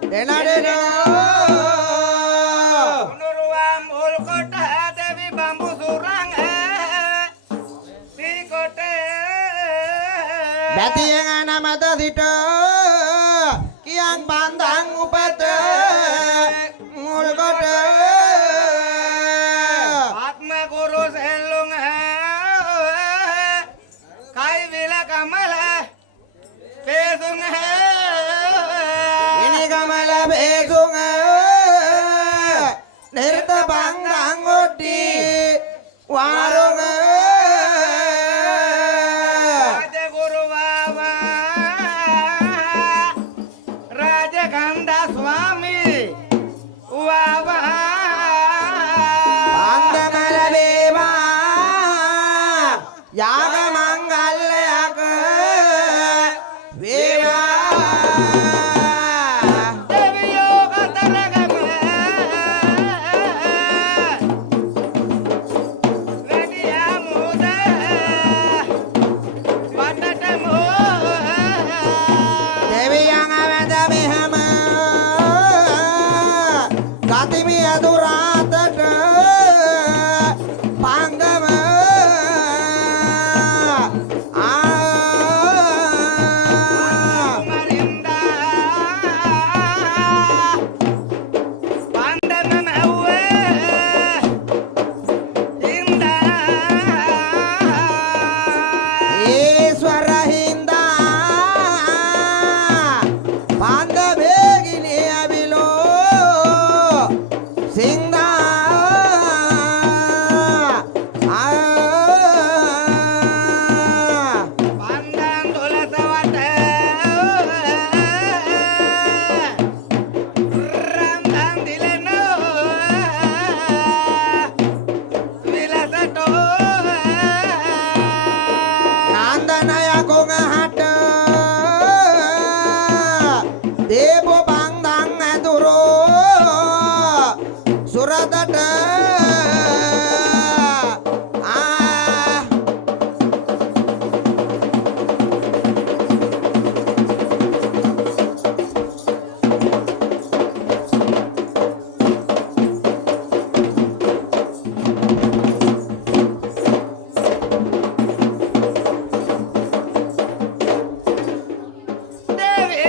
Denadena Nuruam ulkota Dewi bambu surang di kote Bati yang anak mata sita Kiang pantang upata Mulkota Atma guru selung kai vila kamala pesung Ini kamala besung Nirta pantang udi Warung Raja guru baba Raja Ganda Swami baba Panda malabeba Yaga mangalaka Veva Devi yoga taragama Ready amuda Patatamu Devi yang avenda mihama Gatimi adurata Pangama Marinda Pandana Awe Inda Iswara hinda Panda begini abilo Singda Pandan dola sawate Ramdan dileno Vilasato Nandanaya kongahata Debo bangdang aduro Suratata Devi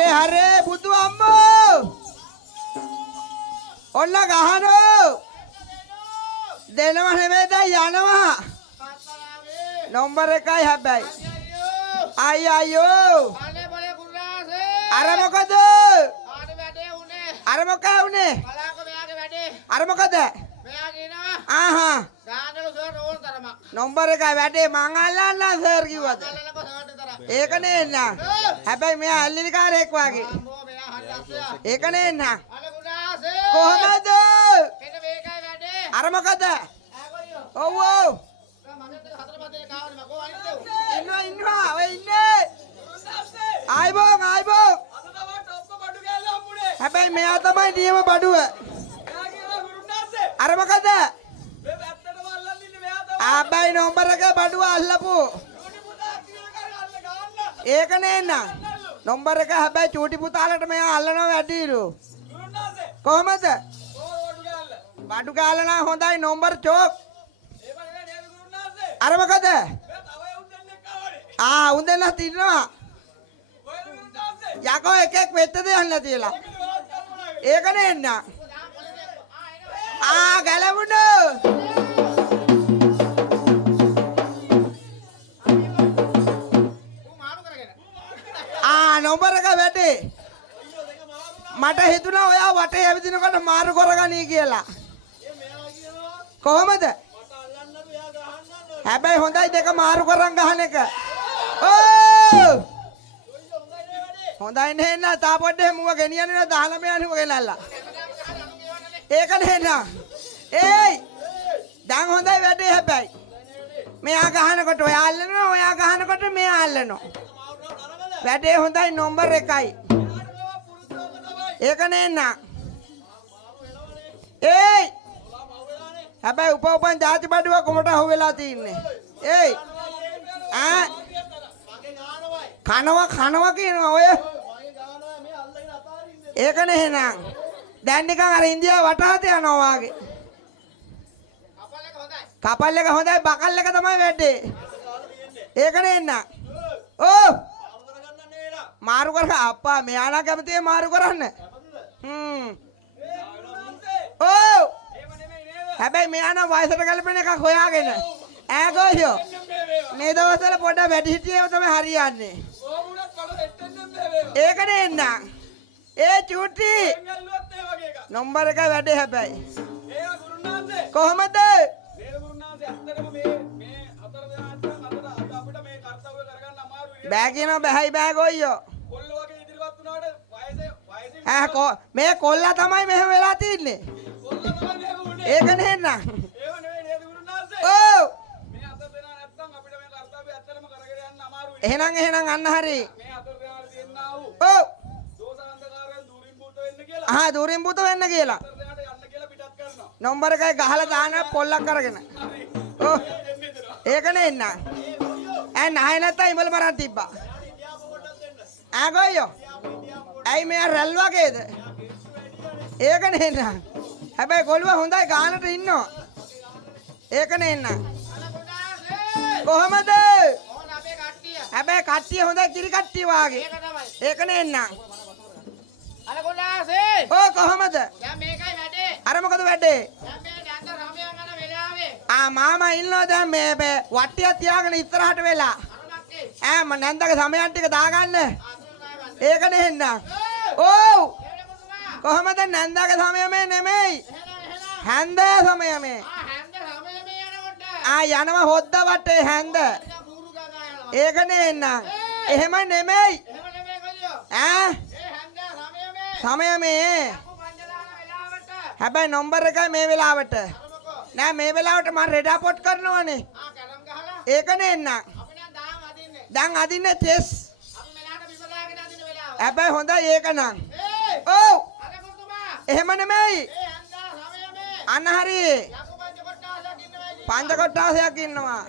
අනේ හරේ බුදු අම්මෝ ඔන්න ගහනෝ දෙනවා නෙමෙයි දැන් යනවා number 1යි හැබැයි අයියෝ අනේ බලේ කුරාසේ අර මොකද ආට වැඩේ උනේ අර මොකද උනේ බලාක මෙයාගේ වැඩේ අර මොකද මෙයා කියනවා ආහා ගානලු සර් ඕල් තරමක් නම්බර 1 වැඩේ මං අල්ලන්න සර් කිව්වද අල්ලලකෝ සර්ට තරම් ඒක නේ හැබැයි මෙයා අල්ලිලිකාරයෙක් වගේ අම්බෝ මෙයා හදස්සයා ඒක නේ අනේ කුරාසේ කොහමද මෙන්න මේකයි වැඩේ අර මොකද ආගොයියෝ ඔව් ඔව් මගෙන් හතර පදේ කාවනේ මකෝ අනිත් ඉන්නවා ඔය ඉන්නේ ආයිබෝන් ආයිබෝන් හැබැයි මෙයා තමයි නියම බඩුව අර මොකද හැබැයි නම්බර 1 බඩුව අල්ලපු ඒක නේන්න නම්බර 1 හැබැයි චූටි පුතාලට මෙයා අල්ලනවා වැඩිලු කොහමද බඩු ගාලනා හොඳයි නම්බර චෝක් අර මොකද උන් දෙන්නත් ඉන්නවා යකෝ එකෙක් වෙත්ත දෙන්න තියලා ඒක නේන්න ගැලවුණෝ නම්බර 1 වැඩේ මට හිතුණා ඔයා වටේ ඇවිදිනකොට මාරු කරගනී කියලා කොහමද හැබැයි හොඳයි දෙක මාරු කරන් ගහන එක ඕ හොඳයි නේන්න තා පොඩ්ඩේ මුව ගෙනියන්නේ 19 යනුව ගෙනල්ලා ඒක නේන්න ඒයි දැන් හොඳයි වැඩේ හැබැයි මෙයා ගහනකොට ඔයා අල්ලනවා ඔයා ගහනකොට මෙයා අල්ලනවා වැඩේ හොඳයි නම්බර 1යි ඒක නේන්න ඒයි හැබැයි උපන් ಜಾති බඩුව කොමට අහුවෙලා තින්නේ ඒයි කනවා කියනවා ඔය ඒක නේනම් දැන් නිකන් අර ඉන්දියාව වටහත යනවා වගේ කපල් එක හොඳයි බකල් එක තමයි වැඩේ ඒක නේන්න ඕ මාරු කර අප්පා මෙයාලා කැමතියි මාරු කරන්න ඕ හැබැයි මෙයා නම් වයසට ගැලපෙන එකක් හොයාගෙන ඈගොයියෝ මේ දවස්වල පොඩ වැඩි හිටියේව තමයි හරියන්නේ ඒක නේන්න ඒ චූටි නම්බර 1 වැඩේ හැබැයි කොහමද බෑ කියනවා බෑයි බෑ ගොයියෝ මේ කොල්ලා තමයි මෙහෙම වෙලා තින්නේ ඒක නේන්න ඕ එහෙනම් අන්න හරි ඕ දූරින් පුත වෙන්න කියලා නම්බර 1 ගහලා දාන පොල්ලක් අරගෙන ඕ ඒක නේන්න නහය නැත්නම් ඉඹල මරන් තිබ්බා ගොයියෝ ඇයි මෙයා රැල් වගේද ඒක නේන්න හැබැයි ගොළුව හොඳයි ගානට ඉන්නවා ඒක නේන්න කොහමද හැබැයි කට්ටිය හොඳයි කිරි කට්ටිය වාගේ ඒක නේන්න අනේ කොල්ලාසේ ඕ කොහමද දැන් මේකයි වැඩේ අර මොකද වැඩේ දැන් මේ දන්ත රාමයා යන වෙලාවේ මාමා ඉන්නවා දැන් මේ වට්ටිය තියාගෙන ඉස්සරහට වෙලා මම නැන්දගේ සමයන් ටික දාගන්න ඒක නේන්න ඕ කොහමද නැන්දාගේ සමය මේ නෙමෙයි හැන්ද සමය මේ යනවා හොද්ද වටේ හැන්ද ඒක නේන්න එහෙම නෙමෙයි සමය මේ හැබැයි නම්බර 1 මේ වෙලාවට නෑ මේ වෙලාවට මම රෙඩ් අපෝට් කරනවනේ ඒක නේන්න දැන් අදින්නේ චෙස් හැබැයි හොඳයි ඒක නම් ඔව් එහෙම නෙමෙයි අන්න හරි පංච කොට්ටාසයක් ඉන්නවා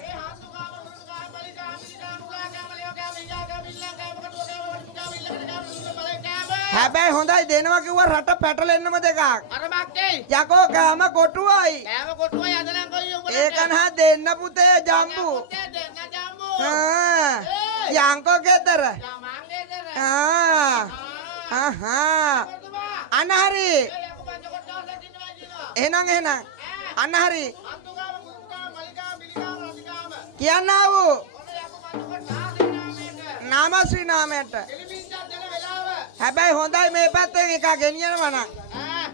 හැබැයි හොඳයි දෙනවා කිව්වා රට පැටලෙන්නම දෙකක් අර බක්කේ යකෝ කෑම කොටුවයි කෑම කොටුවයි අදනම් කොයි උඹට ඒක නහ දෙන්න පුතේ ජම්බු දෙන්න ජම්බු යංකෝ ගෙදර මං ගෙදර ආහා කොතුමා අන්න හරි ඒ යකු පංච කොට්ටාසයක් ඉන්නවා කියනවා එහෙනම් අන්න හරි අන්තුකාම කුරුකාම මලිකාම බිලිකාම රතිකාම කියන්නා වූ ඔන්න යකු පංච කොට්ටාසේ නාමයට නාමශ්‍රී නාමයට එලිපින්චක් දෙන වෙලාව හැබැයි හොඳයි මේ පැත්තෙන් එක ගෙනියනවා නම්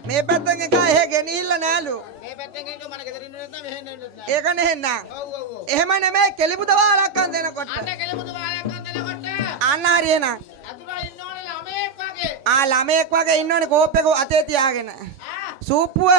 මේ පැත්තෙන් එක එහෙ ගෙනිහිල්ල නෑලු මේ පැත්තෙන් එන්න මම ගෙදරින් නැත්නම් මෙහෙන් එන්නත් නෑ ඒක නෙහෙන්න ඔව් ඔව් ඔව් එහෙම නෙමෙයි කෙලිපුද වාලක්කන් දෙනකොට අන්න කෙලමුතු වාලයක් අන්දනකොට අන්න හරි එහෙනම් අතුරා ඉන්න ඕනේ ළමයෙක් වගේ ළමයෙක් වගේ ඉන්නෝනේ කෝප් එක අතේ තියාගෙන සූප්පුව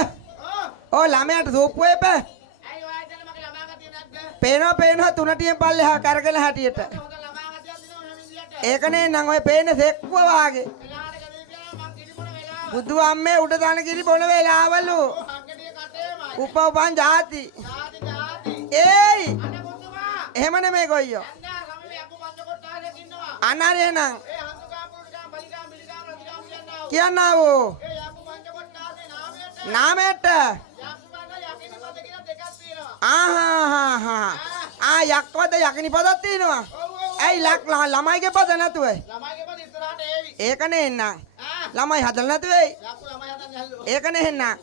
ඔව් ළමයාට සූප්පුව එපා ඇයි ඔයාලට මගේ ළමා ගතිය නැද්ද පේනවා තුනටියෙන් පල්ලෙහා කරගෙන හැටියට හොඳ ළමා ගතියක් දිනව හැම විදියට ඒකනේ නම් ඔය පේන සෙක්කුව වාගේ වෙලාවට ගදී කියලා මං කිරිපොන වෙලාව බුදු අම්මේ උඩ දාන කිරි බොන වෙලාවලු හංගඩිය කටේමයි උපවපන් ಜಾති ජාති ජාති ඒයි අන්න කොතුමා එහෙම නෙමෙයි කොයියෝ අන්න ළමයි යකු පංච කොට්ටාසයක් ඉන්නවා අනාරේ එහෙනම් ඒ හඳුකාම පුරුකාම බලිකාම බිලිකාම රතිකාම කියනවා කියන්නා වූ ඒ යකු පංච කොට්ටාසේ නාමයට නාමයට යක්ෂ බඳ යකිනි පද කියලා දෙකක් තියෙනවා යක්වද යකිනි පදක් තියෙනවා ඔව් ඔව් ඇයි ළමයිගේ පද නැතුව ළමයිගේ පද ඉස්සරහට ඒවි ඒකනේ එන්නම් ආ ළමයි හදලා නැතුවයි යකු ළමයි හදන්නේ හල්ලෝ ඒකනේ එන්නම් ඒ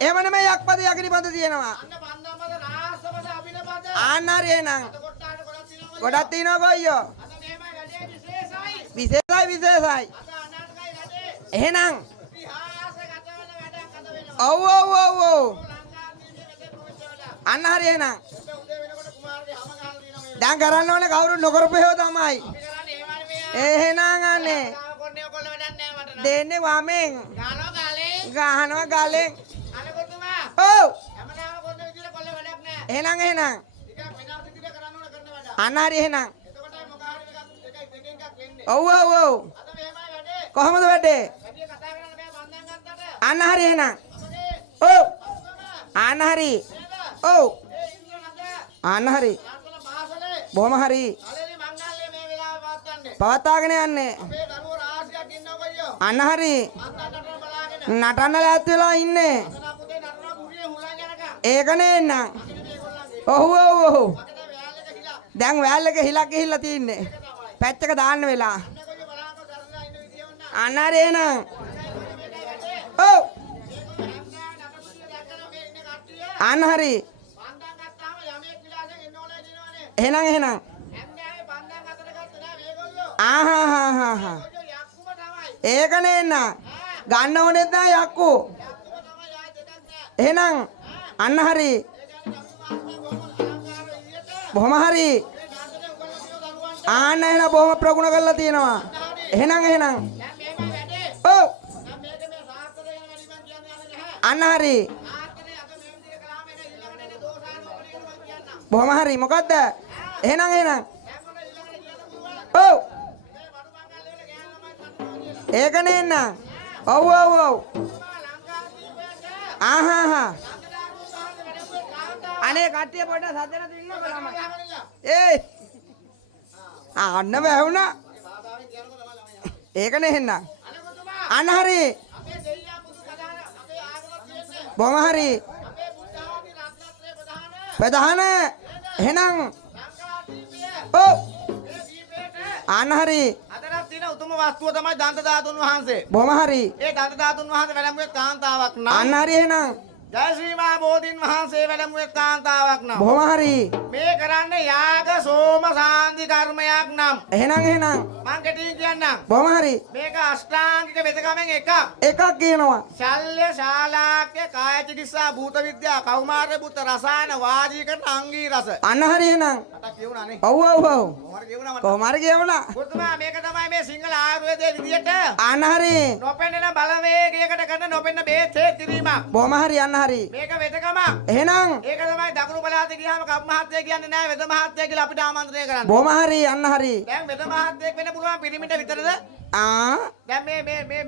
එහෙම නෙමෙයි යක්පද යකිනි පද තියෙනවා අන්න බන්දම්මද රාසපද අබිනපද ආනාරේ එහෙනම් කොට්ටාස ගොඩක් තියෙනවා ගොඩක් තියෙනවා කොයියෝ අන්න මෙහෙමයි වැඩේ විශේෂයි විශේෂයි අද අනාටකයි වැඩේ එහෙනම් ඉතිහාස ගත වෙන වැඩක් අද වෙනවා ඔව් ලංකාවේ මෙතේ පොලිසියට අන්න හරි එහෙනම් උදේ වෙනකොට කුමාරගේ හැම ගහලා දිනවා මේ දැන් කරන්න ඕනේ කවුරු නොකරපු හේව තමයි අපි කරන්නේ ඒ වගේ මේ එහෙනම් අනේ කොන්නේ ඔයගොල්ලෝ වැඩක් නෑ මට නම් දෙන්නේ වමෙන් ගානවා ගාලේ ගහනවා ගලෙන් අනකොතුමා ඔව් හැමදාම කොන්නේ විදියට කොල්ල වැඩක් නෑ එහෙනම් ටිකක් වෙනස් විදියට කරන්න ඕන කරන වැඩ අන්න හරි එහෙනම් එතකොටයි මොකක් හරි එකක් වෙන්නේ ඔව් අද මෙහෙමයි වැඩේ කොහමද වැඩේ වැඩි කතා කරන්න බෑ බන්දන් ගත්තට අන්න හරි එහෙනම් අපගේ ඔව් ඔක්කොම අන්න හරි නේද ඔව් ඒ ඉන්ද්‍ර නද අන්න හරි ලස්සන පාසලේ බොහොම හරි අලෙලි මංගල්‍ය මේ වෙලාව පවත්වන්නේ පවත්වාගෙන යන්නේ අපේ දරුවෝ රාශියක් ඉන්නවා කොයියෝ අන්න හරි අන්තන් නටන බලාගෙන නටන්න ලෑස්ති වෙලා ඉන්නේ අතන පුතේ නටන පුරියේ හුලං යනකම් ඒකනේ එන්නම් අකින මේගොල්ලන්ගේ ඔව් අකට වැල් එක හිලා දැන් වැල් එක හිලක් ගිහිල්ලා තින්නේ පැත්තක දාන්න වෙලා අන්න කොයියෝ බලාගෙන දරලා ඉන්න විදිය වුණා අන්න හරි එහෙනම් මේකයි වැඩේ ඔව් මේගොල්ලෝ හැමදාම නටපුතිය දැක්කම මේ ඉන්න කට්ටිය අන්න හරි බන්දන් ගත්තාම යමෙක් විලාසෙන් එන්න ඕනේ කියනවනේ එහෙනම් හැන්දෑවේ බන්දන් අතර ගත්තේ නෑ මේගොල්ලෝ ආහා කොයියෝ යක්කුම තමයි ඒකනේ එන්න ගන්න ඕනෙත් නෑ යක්කු යක්කුම තමයි ආයෙ දෙකක් නෑ එහෙනම් අන්න හරි ඒ කියන්නේ යක්කු මාස්ටර් බොහොම අලංකාර විදියට බොහොම හරි මේ දාතේ උගන්ලා තියෙන දරුවන්ට ආන්න එහෙනම් බොහොම ප්‍රගුණ කරලා තියෙනවා එහෙනම් දැන් මේමයි වැඩේ ඔව් දැන් මේක මේ සාස්ත්‍රය ගැන වැඩි මං කියන්නේ නැහැ අන්න හරි ආත්මනේ අද මේ විදිහට කළාම එන ඊළඟට එන දෝෂාරෝපණය කියන මං කියන්නම් බොහොම හරි මොකද්ද එහෙනම් දැන් මොන ඊළඟට කියන්න පුළුවන් ඔව් මේ වඩු මංගල්‍ය වල ගෑන ළමයි සතුටුනවා කියලා ඒකනේ එන්න ඔව් තුමා ලංකාදීපයට ආහා ලංකදාරු සාහස වැඩමුවේ කාන්තාව අනේ කට්ටිය පොඩ්ඩක් සද්දන තින්නකො ළමයි ගහගනින්න ඒයි අන්න වැහුණා භාෂාවෙන් කියනකොට තමයි ළමයි ඒකනේ එන්න අනකොතුමා අන්න හරි අපේ දෙයියා පුදු ප්‍රධාන අපේ ආගම තියෙන්නේ බොහොම හරි අපේ බුද්ධාගමේ රත්නත්‍රයේ ප්‍රධාන ප්‍රධාන එහෙනම් ලංකාදීපය ඔව් මේ දීපේට අන්න හරි අදටත් තියෙන උතුම් වස්තුව තමයි දන්ත ධාතුන් වහන්සේ. බොහොම හරි ඒ දන්ත ධාතුන් වහන්සේ වැඩමුවේ කාන්තාවක් නම් අන්න හරි එහෙනම් ජය ශ්‍රී මහා බෝධීන් වහන්සේ වැඩමුවේ කාන්තාවක් නම් බොහොම හරි මේ කරන්නේ යාග සෝම සාන්ති කර්මයක් නම් එහෙනම් මං කෙටියෙන් කියන්නම්. බොහොම හරි මේක අෂ්ටාංගික වෙදකමෙන් එකක්. එකක් කියනවා ශල්‍ය ශාලාක්‍ය කාය චිකිත්සා භූත විද්‍යා කෞමාර බුද්ධ රසායන වාජීකරණ අංගී රස. අන්න හරි එහෙනම් අත කියුණානේ. ඔව් මොහොර කියුණා මට. කොහොම හරි කියවුණා පුතුමා මේක තමයි මේ සිංහල ආයුර්වේදයේ විදියට අන්න හරි නොපෙනෙන බලවේගයකට කරන නොපෙනෙන බේත් හේත් කිරීමක්. බොහොම හරි අන්න හරි මේක වෙදකමක්. එහෙනම් ඒක තමයි දකුණු පළාතේ ගියාම කප් මහත්තයා කියන්නේ නෑ වෙද මහත්තයා කියලා අපිට ආමන්ත්‍රණය කරන්නේ. බොහොම හරි අන්න හරි දැන් වෙද මහත්තයෙක් වෙන්න පුළුවන් පිරිමිට විතරද? දැන්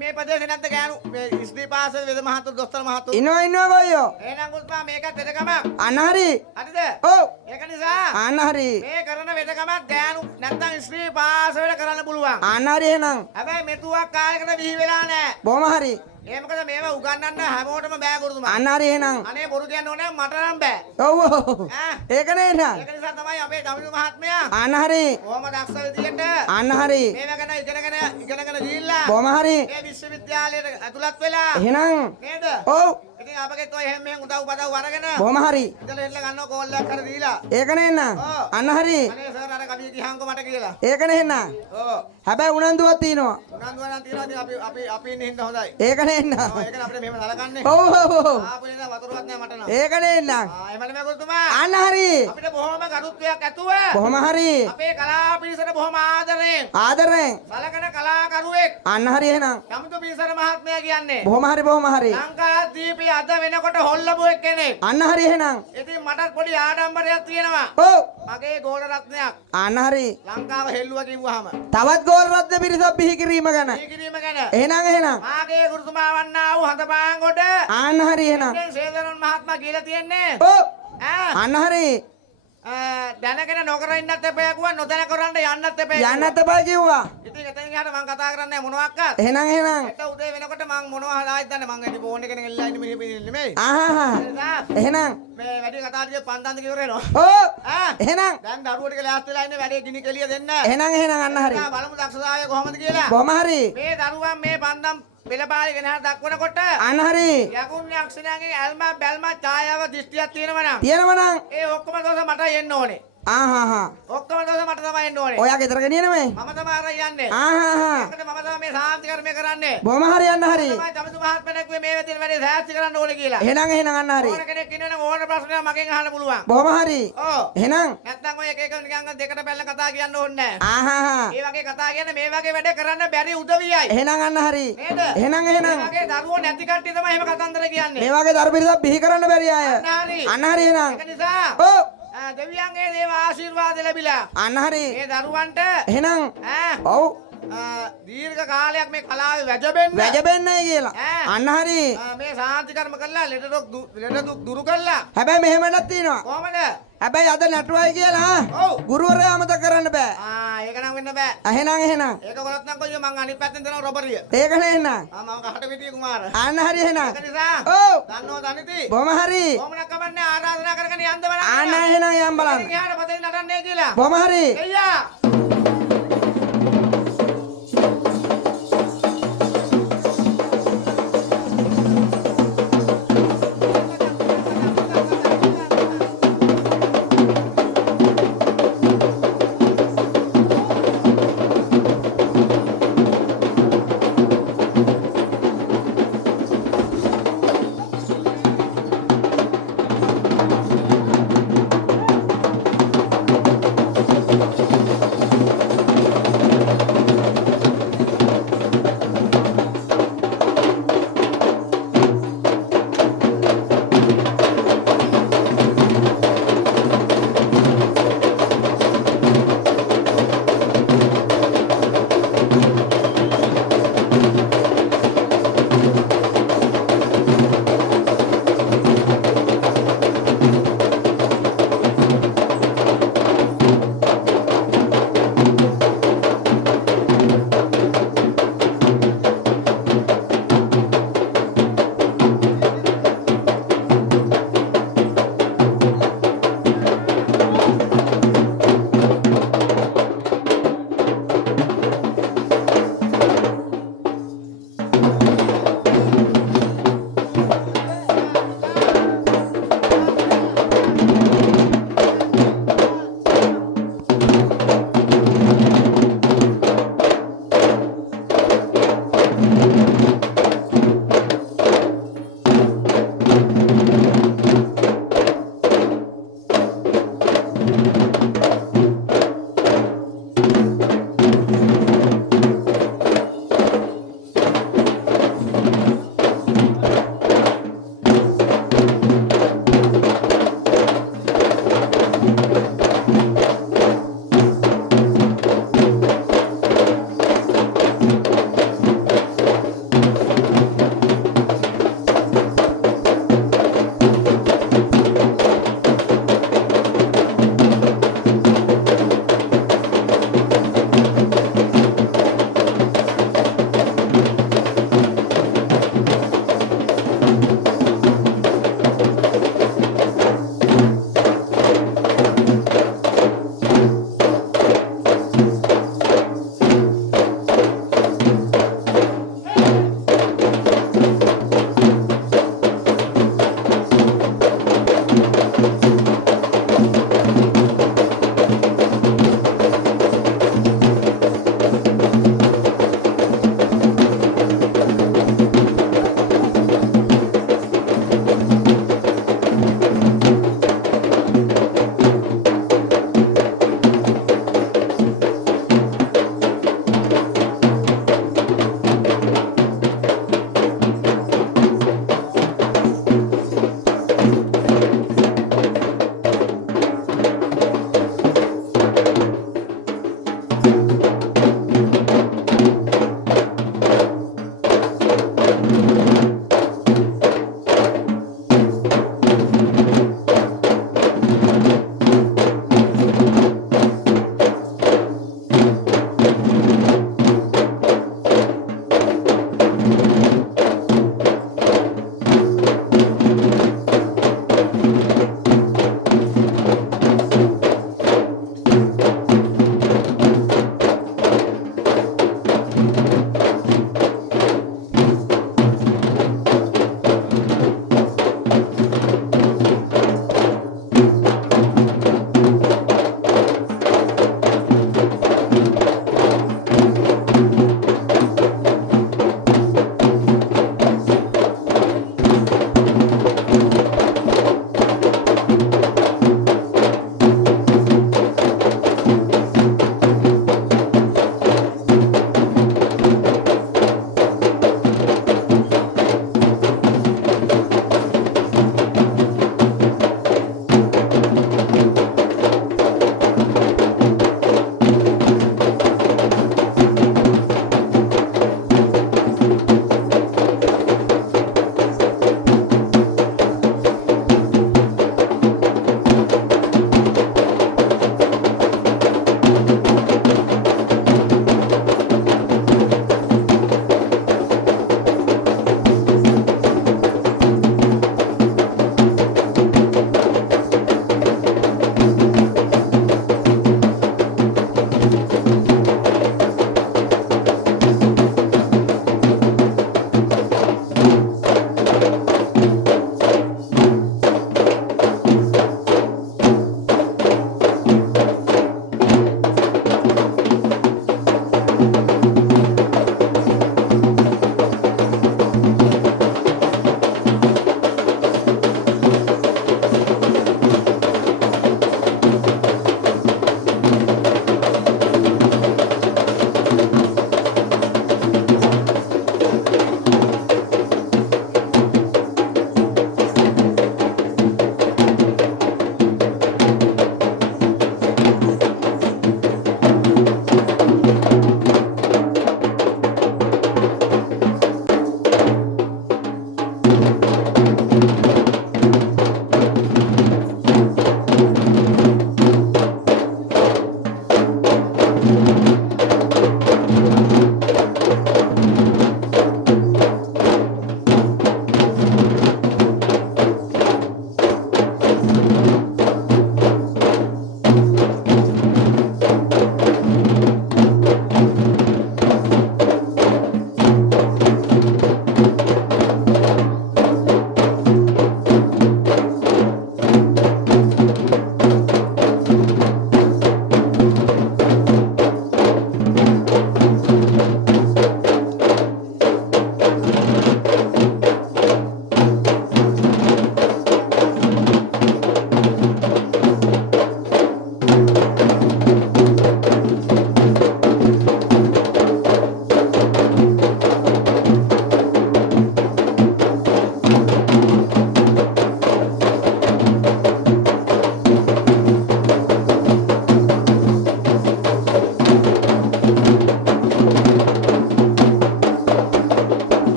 මේ ප්‍රදේශේ නැද්ද ගෑනු මේ ස්ත්‍රී පාසල වෙද මහත්තයා දොස්තර මහත්තයා? ඉන්නවා කොයියෝ එහෙනම් උස්මා මේකත් වෙදකමක්. අන්න හරි හරිද? ඔව් ඒක නිසා අන්න හරි මේ කරන වෙදකමක් ගෑනු නැත්තම් ස්ත්‍රී පාසල කරන්න පුළුවන්. අන්න හරි එහෙනම් හැබැයි මෙතුවක් කාලයකට විහි වෙලා නෑ. බොහොම හරි ඒ මොකද මේවා උගන්වන්න හැමෝටම බෑ ගුරුතුමා. අන්න හරි එහෙනම්. අනේ බොරු කියන්න ඕනේ මට නම් බෑ. ඔව් ඔව්. ඈ ඒකනේ එහෙනම්. ඒක නිසා තමයි අපේ දමිදු මහත්මයා අන්න හරි. කොහොම දක්ෂ විදියට අන්න හරි. මේවා ගැන ඉගෙනගෙන ගිහිල්ලා බොහොම හරි. මේ විශ්වවිද්‍යාලයට ඇතුළත් වෙලා එහෙනම්. නේද? ඔව්. ඉතින් අපගෙත් ඔය හැම මෙහෙන් උදව් පදව් අරගෙන බොහොම හරි. ඉතල හෙල්ල ගන්නව කෝල් එකක් කර දීලා. ඒකනේ එහෙනම්. ඔව්. අන්න හරි. අනේ සර් අර කවි කිහංකො මට කියලා. ඒකනේ එහෙනම්. ඔව්. හැබැයි උනන්දුවක් තියෙනවා. උනන්දුව නම් තියනවා. ඉතින් අපි ඉන්නේ හින්දා හොඳයි. ඒකනේ එහෙනම්. ඔව් ඒකනේ අපිට මෙහෙම සලකන්නේ. ඔව් ඔව් ඔව්. ආපු නේද වතුරවත් නෑ මට නම්. ඒකනේ එහෙනම්. එහෙමද මේ ගුරුතුමා? අන්න හරි. අපිට බොහොම ගරුත්වයක් ඇතුව බොහොම හරි. අපේ කලා පිරිසට බොහොම ආදරයෙන් ආදරෙන්. සලකන කලාකරුවෙක් අන්න හරි එහෙනම්. දමිදු පිරිසර මහත්මයා කියන්නේ. බොහොම හරි බොහොම හරි. ලංකාදීපේ අද වෙනකොට හොල්ලපු එක්කෙනෙක්. අන්න හරි එහෙනම්. ඉතින් මටත් පොඩි ආඩම්බරයක් තියෙනවා. ඔව්. මගේ ගෝල රත්නයක් අන්න හරි. ලංකාව හෙල්ලුවා කිව්වහම තවත් ගෝල් රත්න පිරිසක් බිහි කිරීම ගැන. මේ කිරීම ගැන එහෙනම් එහෙනම්. මාගේ ගුරුතුමා වන්නා වූ හඳපාංගොඩ අන්න හරි එහෙනම්. දැන් සේදරන් මහත්මයා කියලා තියන්නේ ඔව්. ඈ අන්න හරි. දැනගෙන නොකර ඉන්නත් එපා කිව්වා නොදැන කරන්න යන්නත් එපා යන්නත් එපා කිව්වා. ඉතින් එතනින් එහාට මම කතා කරන්නේ මොනවාක්වත් එහෙනම් එහෙනම්. එත උදේ වෙනකොට මම මොනවා හදායිද දන්නේ මං ඇටි ෆෝන් එකෙන් එල්ලලා ඉන්නේ මිනිහ නෙමෙයි ආහා. එහෙනම්. මේ වැඩි කතා ටික පන්දන්ද කිවර වෙනවා ඔව්. ඈ එහෙනම්. දැන් දරුවෝ ටික ලෑස්ති වෙලා ඉන්නේ වැඩේ ගිනි කෙලිය දෙන්න එහෙනම් එහෙනම් අන්න හරි. බලමු දක්ෂතාවය කොහොමද කියලා බොහොම හරි. මේ දරුවන් මේ පන්දම් පෙළපාලි ගෙනහට දක්වනකොට අන්න හරි. යකුන් යක්ෂණයන්ගේ ඇල්මා බැල්මා ඡායාව දෘෂ්ටියක් තියෙනවා නම් තියෙනවා නම්. ඒ ඔක්කොම දවස මට එන්න ඕනේ ආහා. ඔක්කොම දවස මට තමයි එන්න ඕනේ ඔයා ගෙදර ගෙනියන මේ. මම තමයි අර යන්නේ ආහා. ඒකට මම තමයි මේ සාන්ති කර්මය කරන්නේ බොහොම හරි අන්න හරි. තමයි දමිදු මහත්මයා කිව්වේ මේ වෙදින වැඩේ සාක්ෂි කරන්න ඕනේ කියලා එහෙනම් එහෙනම් අන්න හරි. ඕන කෙනෙක් ඉන්නවනම් ඕන ප්‍රශ්නයක් මගෙන් අහන්න පුළුවන් බොහොම හරි. ඔව් එහෙනම්. නැත්නම් ඔය එක එක නිකන් දෙකට බැලලා කතා කියන්න ඕනේ නැහැ ආහා. මේ වගේ කතා කියන්නේ මේ වගේ වැඩ කරන්න බැරි උදවියයි එහෙනම් අන්න හරි. නේද එහෙනම් එහෙනම්. මේ වගේ දරුවෝ නැති කට්ටිය තමයි එහෙම කතන්දර කියන්නේ මේ වගේ දරු පිරිසක් බිහි කරන්න බැරි අය. අන්න හරි. අන්න හරි එහෙනම්. ඒක නිසා ඔව්. දෙවියන්ගේ දේව ආශිර්වාද ලැබිලා අන්න හරි. මේ දරුවන්ට එහෙනම්. ඈ ඔව්. දීර්ඝ කාලයක් මේ කලාවේ වැජබෙන්න වැජබෙන්නයි කියලා. ඈ. අන්න හරි. මේ සාන්ති කර්ම කරලා ලෙඩ දුක් දුරු කරලා හැබැයි මෙහෙමඩක් තියෙනවා. කොහමද හැබැයි අද නැටුවයි කියලා ඔව් ගුරුවරයා අමතක කරන්න බෑ. ඒක නම් වෙන්න බෑ එහෙනම් එහෙනම්. ඒක කරොත් නම් කොයිද මං අනිත් පැත්තෙන් දෙනවා රොබරිය ඒකනේ එහෙනම්. මම කහට පිටිය කුමාර අන්න හරි එහෙනම්. ඒක නිසා ඔව්. දන්නව දනිති බොහොම හරි. කොහොමද කමන්නේ ආරාධනා කරගෙන යන්න බලන්න අන්න එහෙනම් යම් බලන්න. එහාට පතේ නටන්නේ කියලා බොහොම හරි. එయ్యා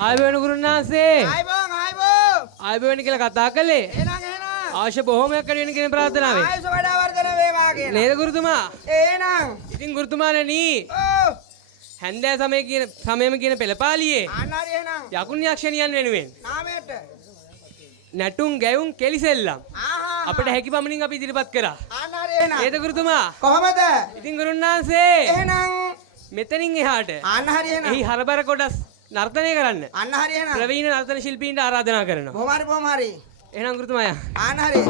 ආයුබෝවන් ගුරුනාන්සේ ආයුබෝවන් කියලා කතා කළේ අවශ්‍ය බොහොමයක් වැඩි වෙන කියන ප්‍රාර්ථනාවෙන් ආයුෂ වඩා වර්ධන වේවා කියන නේද ගුරුතුමා එහෙනම් ඉතින් ගුරුතුමාණනි ඔව් හැන්දෑ සමයම කියන පෙළපාලියේ අන්න හරි එහෙනම් යකුන් යක්ෂණියන් වෙනුවෙන් නාමයට නැටුම් ගැයුම් කෙලිසෙල්ලම් ආහා අපිට හැකි පමණින් අපි ඉදිරිපත් කරා අන්න හරි එහෙනම් නේද ගුරුතුමා කොහමද ඉතින් ගුරුනාන්සේ එහෙනම් මෙතනින් එහාට අන්න හරි එහෙනම් එහි හරබර කොටස් නර්තනය කරන්න අන්න හරි එහෙනම් ප්‍රවීණ නර්තන ශිල්පීන්ට ආරාධනා කරනවා බොහොම හරි එහෙනම් ගුරුතුමා අන්න හරි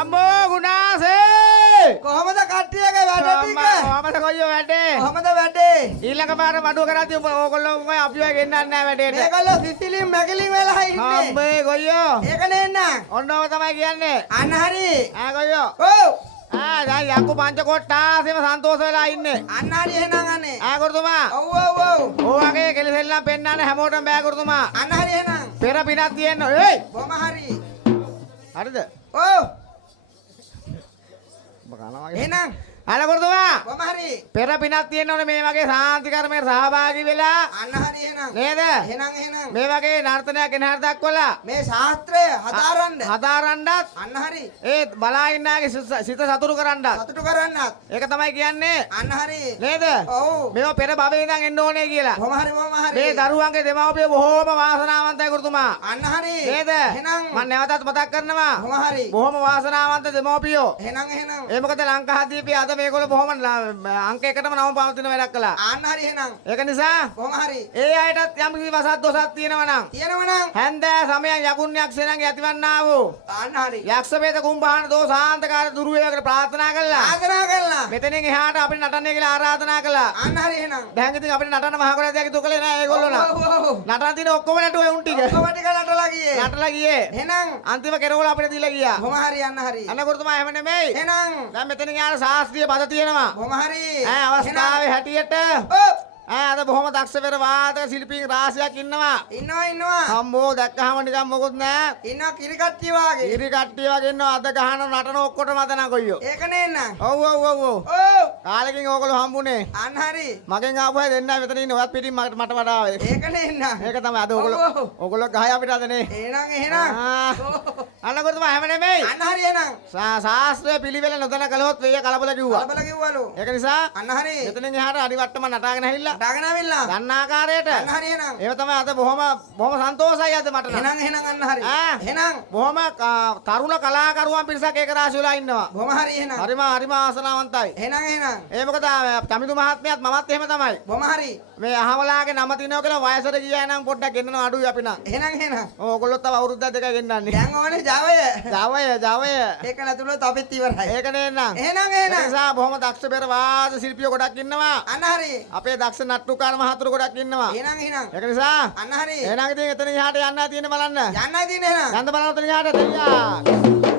අම්මෝ ගුණාසේ කොහමද කට්ටියගේ වැඩ ටික කොහමද කොයියෝ වැඩේ කොහමද වැඩේ ඊළඟ පාර මඩුව කරද්දී ඕගොල්ලෝ මොකයි අපිව ගෙන්නන්නේ නැහැ වැඩේට මේගොල්ලෝ සිසිලින් මැකිලින් වෙලා ඉන්නේ අම්මේ කොයියෝ ඒක නේන්න ඔන්නෝව තමයි කියන්නේ අන්න හරි කොයියෝ ඔව් දැන් යක්කු පංච කොට්ටාසෙම සන්තෝෂ වෙලා ඉන්නේ අන්න හරි එහෙනම් අනේ ගුරුතුමා ඔව් ඔව් ඔව් ඕවාගේ කෙලිසෙල්ලම් පෙන්නන්න හැමෝටම බෑ ගුරුතුමා අන්න හරි එහෙනම් පෙර පිනක් තියෙන්න ඒයි බොහොම හරි හරිද ඔව් බකනවා වගේ එහෙනම් අර ගුරුතුමා බොහොම හරි පෙර පිනක් තියෙන්න ඕනේ මේ වගේ සාන්ති කර්මයකට සහභාගී වෙලා අන්න හරි එහෙනම් නේද එහෙනම් මේ වගේ නර්තනයක් ගෙනහැර දක්වලා මේ ශාස්ත්‍රය හදාරන්න හදාරන්නත් අන්න හරි ඒ බලා ඉන්නාගේ සිත සතුටු කරන්නත් සතුටු කරන්නත් ඒක තමයි කියන්නේ අන්න හරි නේද ඔව් මේවා පෙර භවයේ ඉඳන් එන්න ඕනේ කියලා බොහොම හරි මේ දරුවන්ගේ දෙමව්පිය බොහෝම වාසනාවන්තයි ගුරුතුමා අන්න හරි නේද එහෙනම් මම නැවතත් මතක් කරනවා බොහොම හරි බොහොම වාසනාවන්ත දෙමව්පියෝ එහෙනම් ඒ මොකද ලංකාදීපේ අද මේගොල්ලෝ බොහොම අංක එකටම නම පවතින වැඩක් කළා අන්න හරි එහෙනම් ඒක නිසා බොහොම හරි ඒ අයටත් යම් කිසි වසත් දොසක් තියෙනවා නම් තියෙනවනම් හැන්දෑ සමයන් යකුන් යක්ෂයන්ගේ ඇතිවන්නා වූ අන්න හරි යක්ෂ වේද කුම්භාන දෝ සාන්තකාර දුරු වේවකට ප්‍රාර්ථනා කළා ආදරා කළා මෙතනින් එහාට අපිට නටන්නේ කියලා ආරාධනා කළා අන්න හරි එහෙනම් දැන් ඉතින් අපිට නටන්න මහ කොළයක් දුකලේ නෑ ඒගොල්ලෝ නම් නටන දින ඔක්කොම නටුවේ උන් ටික ඔක්කොම ටික නටලා ගියේ නටලා ගියේ එහෙනම් අන්තිම කෙරවල අපිට දීලා ගියා බොහොම හරි අන්න හරි අන්න ගුරුතුමා එහෙම නෙමෙයි එහෙනම් දැන් මෙතනින් යාර ශාස්ත්‍රීය පද තියෙනවා බොහොම හරි අවස්ථාවේ හැටියට ඔව් අද බොහොම දක්ෂ පෙර වාදක ශිල්පීන් රාශියක් ඉන්නවා ඉන්නවා අම්මෝ දැක්කහම නිකන් මොකුත් නෑ ඉන්නවා කිරි කට්ටිය වාගේ ඉරි කට්ටිය වගේ ඉන්නවා අද ගහන නටන ඔක්කොටම අද නා කොයියෝ ඒක නේන්න ඔව් ඔව් ඔව් ඔව් ඔව් කාලෙකින් ඕගොල්ලෝ හම්බුනේ අන්න හරි මගෙන් ආපු අය දෙන්නා මෙතන ඉන්නේ ඔයත් පිටින් මට වඩා ආවේ ඒක නේන්න ඒක තමයි අද ඕගොල්ලෝ ගහයි අපිට අදනේ එහෙනම් අන්න ගොඩම හැම නෙමෙයි අන්න හරි එහෙනම් ශාස්ත්‍රය පිළිවෙල නොදැන කළොත් වෙය කලබල කිව්වා කලබල කිව්වලු ඒක නිසා අන්න හරි මෙතනින් එහාට අනිවට්ටම නටාගෙන ඇවිල්ලා දාගෙන ආවිල්ලා ගන්න ආකාරයට අන්න හරි එහෙනම් ඒව තමයි අද බොහොම සන්තෝෂයි අද මට නම් එහෙනම් අන්න හරි එහෙනම් බොහොම තරුණ කලාකරුවන් පිරිසක් ඒක රාශි වෙලා ඉන්නවා බොහොම හරි එහෙනම් හරිම ආසනාවන්තයි එහෙනම් ඒ මොකද චමිදු මහත්මයාත් මමත් එහෙම තමයි බොහොම හරි මේ අහවලාගේ නම තිනව කියලා වයසට ගියා නම් පොඩ්ඩක් ගෙන්නනවා අඩුයි අපි නම් එහෙනම් ඕගොල්ලෝ තව අවුරුද්දක් දෙකක් ගෙන්නන්නේ දැන් ඕනේ Java ඒක නැතුළු අපිත් ඉවරයි ඒක නේනම් එහෙනම් ඒ නිසා බොහොම දක්ෂ පෙර වාද ශිල්පියෝ ගොඩක් ඉන්නවා අන්න හරි අපේ දක්ෂ නට්ටුකාර මහතුරු ගොඩක් ඉන්නවා එහෙනම් ඒක නිසා අන්න හරි එහෙනම් ඉතින් එතන එහාට යන්න තියෙන බලන්න යන්නයි තියෙන්නේ එහෙනම් යන්න බලන්න එතන එහාට දෙයියා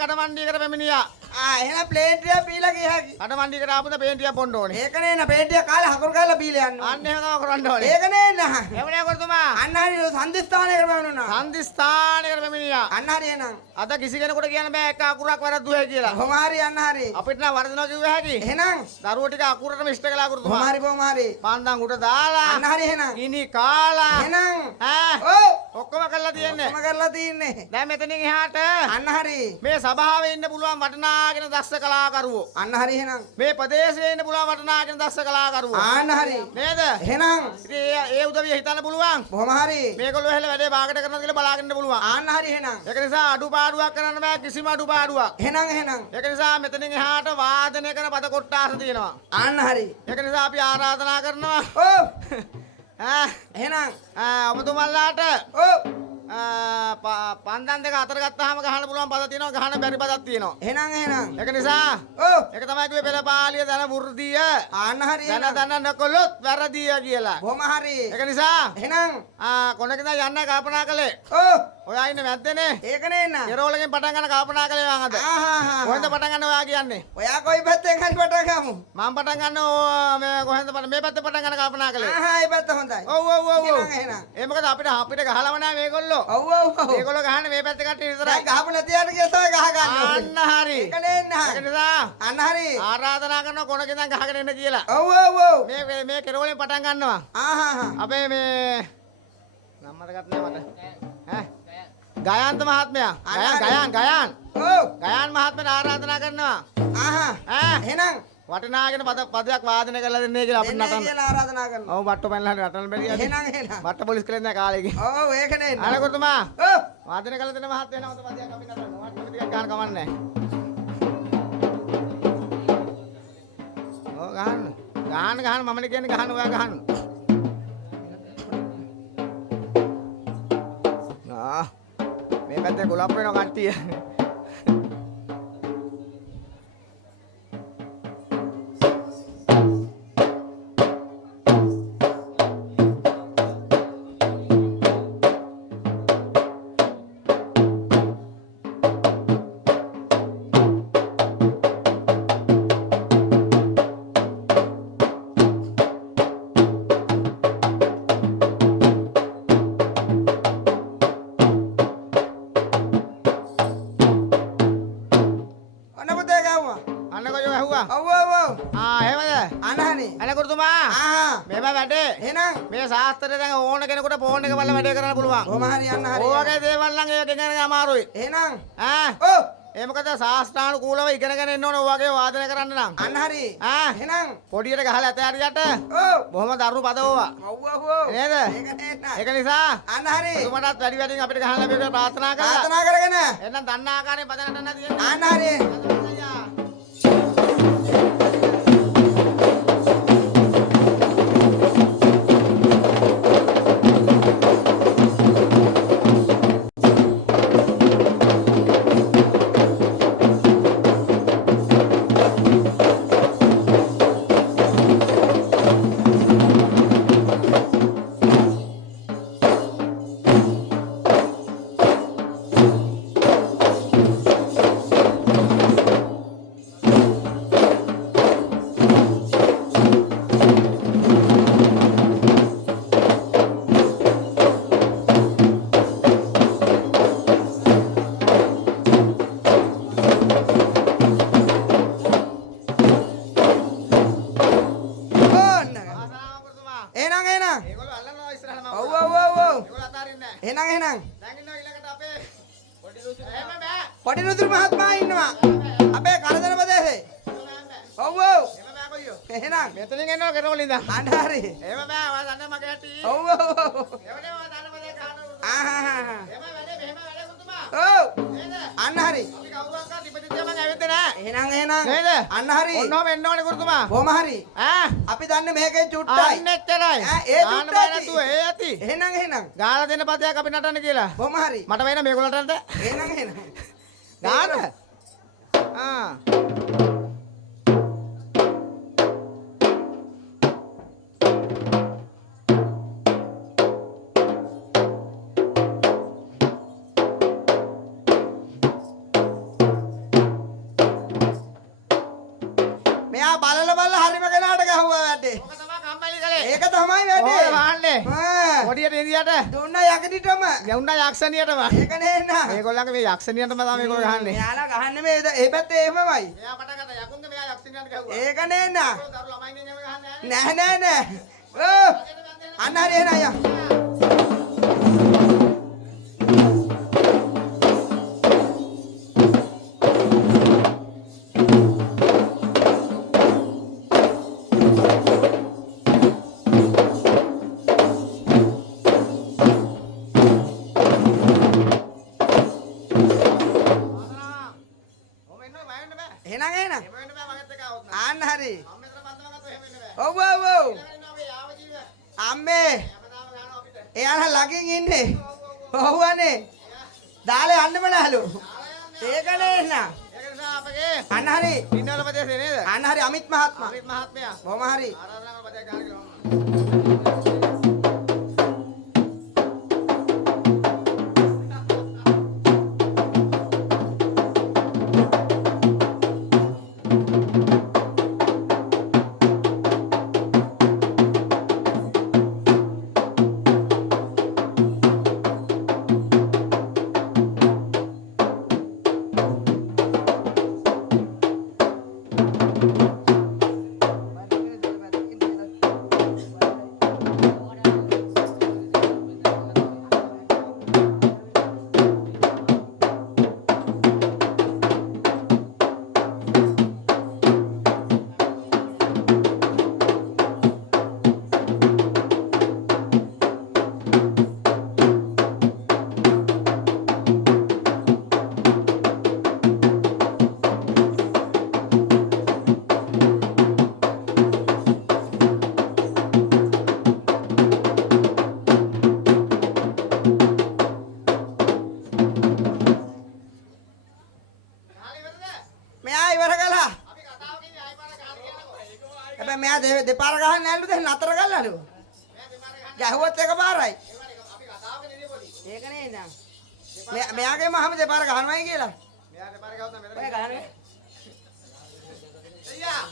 කඩමණ්ඩියකට පැමිණියා. එහෙනම් ප්ලේන් ටික බීලා ගියාකි. කඩමණ්ඩියකට ආපුද පේන්ටියක් බොන්න ඕනේ. ඒක නේ නා ප්ලේන් ටික කාලා හකුරු කාලා බීලා යන්න. අන්න එහෙම තමයි කරන්න ඕනේ. ඒක නේ නා. එවනේ කරතුමා. අන්න හරි සම්දිස්ථානයකට පැමිණුණා. සම්දිස්ථානයකට පැමිණියා. අන්න හරි එහෙනම්. අද කිසි කෙනෙකුට කියන්න බෑ එක අකුරක් වැරද්දුවයි කියලා. කොහොම හරි අන්න හරි. අපිට නම් වරදිනවා කිව්ව හැකි. එහෙනම් දරුවෝ ටික අකුරටම ඉෂ්ට කළා කොහොම කරතුමා. හරි කොහොම හරි. පාන්දන් උඩ දාලා. අන්න හරි එහෙනම්. ගිනි කාලා. එහෙනම් ඈ ඔව් ඔක්කොම කරලා තියෙන්නේ. කොහොම කරලා තින්නේ. දැන් මෙතනින් එහාට අන්න හරි. මේ සභාවේ ඉන්න පුළුවන් වටිනාගෙන දක්ෂ කලාකරුවෝ. අන්න හරි එහෙනම්. මේ ප්‍රදේශයේ ඉන්න පුළුවන් වටිනාගෙන දක්ෂ කලාකරුවෝ. අන්න හරි. නේද? එහෙනම් ඉතින් ඒ උදවිය හිතන්න පුළුවන්. කොහොම හරි. මේගොල්ලෝ එහෙල වැඩේ භාගට කරනවා කියලා බලාගෙන ඉන්න පුළුවන්. අන්න හරි එහෙනම්. ඒක නිසා අඩුපාඩුවක් කරන්න බෑ කිසිම අඩුපාඩුවක්. එහෙනම් ඒක නිසා මෙතනින් එහාට වාදනය කරන පද කොට්ටාස තියෙනවා. අන්න හරි. ඒක නිසා අපි ආරාධනා කරනවා. ඔව් ඈ එහෙනම් ඔබතුමන්ලාට ඔව් පන්දන් දෙක අතර ගත්තාම ගහන්න පුළුවන් පද තියෙනවා ගහන්න බැරි පදක් තියෙනවා. එහෙනම් ඒක නිසා ඔව් ඒක තමයි කිව්වේ පෙළපාලිය දන වෘද්ධිය අන්න හරි දන නොකොලොත් වැරදිය කියලා. කොහොම හරි. ඒක නිසා එහෙනම් කොනකද යන්න කල්පනා කළේ. ඔව් ඔයා ඉන්නේ මැද්දේනේ. ඒක නේ නා. කෙරෝලකින් පටන් ගන්න කල්පනා කළේ මං අද. කොහෙන්ද පටන් ගන්න ඔයා කියන්නේ? ඔයා කොයි පැත්තෙන් හරි පටන් ගමු. මම පටන් ගන්න මේ කොහෙන්ද මේ පැත්තේ පටන් ගන්න කල්පනා කළේ. ඒ පැත්ත හොඳයි. ඔව්. එහෙනම් ඒ මොකද අපිට ගහලම නැහැ මේගොල්ලෝ. ඔව් මේගොල්ලෝ ගහන්නේ මේ පැත්තේ කට්ටිය විතරයි. දැන් ගහපු නැති යට කියලා තමයි ගහ ගන්න ඕනේ. අන්න හරි. ඒක නේ නා. ඒක නිසා අන්න හරි. ආරාධනා කරනවා කොනකින් දැන් ගහගෙන එන්න කියලා. ඔව් මේ කෙරෝලෙන් පටන් ගන්නවා. අපේ මේ නම් මතකත් නෑ මට. ඈ ගයාන්ත මහත්මයා. ගයාන්. ඔව් ගයාන් මහත්මයාට ආරාධනා කරනවා. ඈ එහෙනම් වටිනාගෙන පදයක් වාදනය කරලා දෙන්නේ කියලා අපිට දෙන්න නටන්න. කියලා ආරාධනා කරනවා. ඔව් බට්ටෝ පැනලා හරි නටන්න බැරියද? එහෙනම් බට්ට පොලිස් කලෙන් නෑ කාලෙකින්. ඔව් ඒක නේ නා. අනකොතුමා ඔව් වාදනය කරලා දෙන මහත් වෙනවද පදයක් අපි නටන්න. මට ටිකක් ගන්න කමන්නේ. ඔව් ගහන්න මමනේ කියන්නේ ගහන්න ඔයා ගහන්න. මේ පැත්තේ ගොලප් වෙනවා කට්ටිය. මේ ශාස්ත්‍රය දැන් ඕන කෙනෙකුට ෆෝන් එක බලලා වැඩේ කරන්න පුළුවන්. කොහොම හරි යන්න හරි. ඔය වගේ දේවල් නම් ඒක ඉගෙන අමාරුයි. එහෙනම් ඔව් ඒ මොකද ශාස්ත්‍රානුකූලව ඉගෙනගෙන ඉන්න ඕන ඔය වගේ වාදනය කරන්න නම්. අන්න හරි. එහෙනම් පොඩියට ගහලා ඇත හරියට. ඔව් බොහොම දරුණු පද ඕවා. ඔව් නේද? ඒක නිසා අන්න හරි. ඔබටත් වැඩි වැඩියෙන් අපිට ගහන්න ලැබෙන්න ප්‍රාර්ථනා කරලා. ප්‍රාර්ථනා කරගෙන. එහෙනම් දන්න ආකාරයෙන් පද නටන්න තියෙනවා. අන්න හරි. එහෙනම් දැන් ඉන්නවා ඊළඟට අපේ පොඩි රුසි එහෙම බෑ. පොඩි රුදුරු මහත්මයා ඉන්නවා. අපේ කරදර ප්‍රදේශේ. ඔව් එහෙම බෑ කොයියෝ. එහෙනම් මෙතනින් එනවා කෙරෝලින්ද. අන්න හරි. එහෙම බෑ ඔයා දන්නේ මගේ ඇටි. ඔව් එවනේ ඔයා දන්න පදේ ගහනවා. එහෙම වැඩේ කුතුමා. ඔව් අන්න හරි. අපි කවුරක්වත් ඉපදිච්ච මං ඇවිත් නෑ. එහෙනම් නේද? අන්න හරි. ඔන්නෝම එන්න ඕනේ කුතුමා. කොහොම හරි. අපි දන්නේ මේකෙන් චුට්ටයි. අන්න එච්චරයි. ඒ චුට්ටයි. ඒ ඇති. එහෙනම් ගාලා දෙන්න පදයක් අපි නටන්න කියලා. කොහොම හරි. මට වෙන මේගොල්ලන්ට එහෙනම් ගාන. මෙයා බලලා හරිම කෙනාට ගැහුවා වැඩේ. ඔක තමයි කම්මැලි කලේ. ඒක තමයි වැඩේ. ඔය වහන්නේ. ආ. පොඩියට ඉඳියට දුන්න යකඩිටම. යවුණා යක්ෂණියටම. ඒක නේ. මේගොල්ලන්ගේ මේ යක්ෂණියටම තමයි මේගොල්ලෝ ගහන්නේ. මෙයාලා ගහන්නේ මේ පැත්තේ එහෙමමයි. මෙයා පටන් ගත්තා යකුන්ගේ මෙයා යක්ෂණියට ගැහුවා. ඒක නේ නා. දරු ළමයින් එහෙම ගහන්නේ නෑ. ඕ. අන්න හරි එන අයියා. ආන්න හරි. ඔව්. අම්මේ. එයාලා ළඟින් ඉන්නේ. ඔව්වනේ. දාලේ යන්නෙම නෑලු. ඒක නේ නා. ඒක නිසා අපගේ අන්න හරි. ඉන්නවල ප්‍රදේශේ නේද? අන්න හරි අමිත් මහත්මයා. අමිත් මහත්මයා. කොහොම හරි. ආරාධනා කරලා බඩේ ගහලා කියලා. මෙයා ඉවර කළා. හැබැයි මෙයා දෙපාර ගහන්නේ නැල්ලු දැන් නතර කළාලු. ගැහුවත් එකපාරයි. ඒක නේ නං. මෙයාගේ මහම දෙපාර ගහනවායි කියලා. මෙයා දෙපාර ගහුවා මෙතන. ඔය ගහන්නේ. අයියා.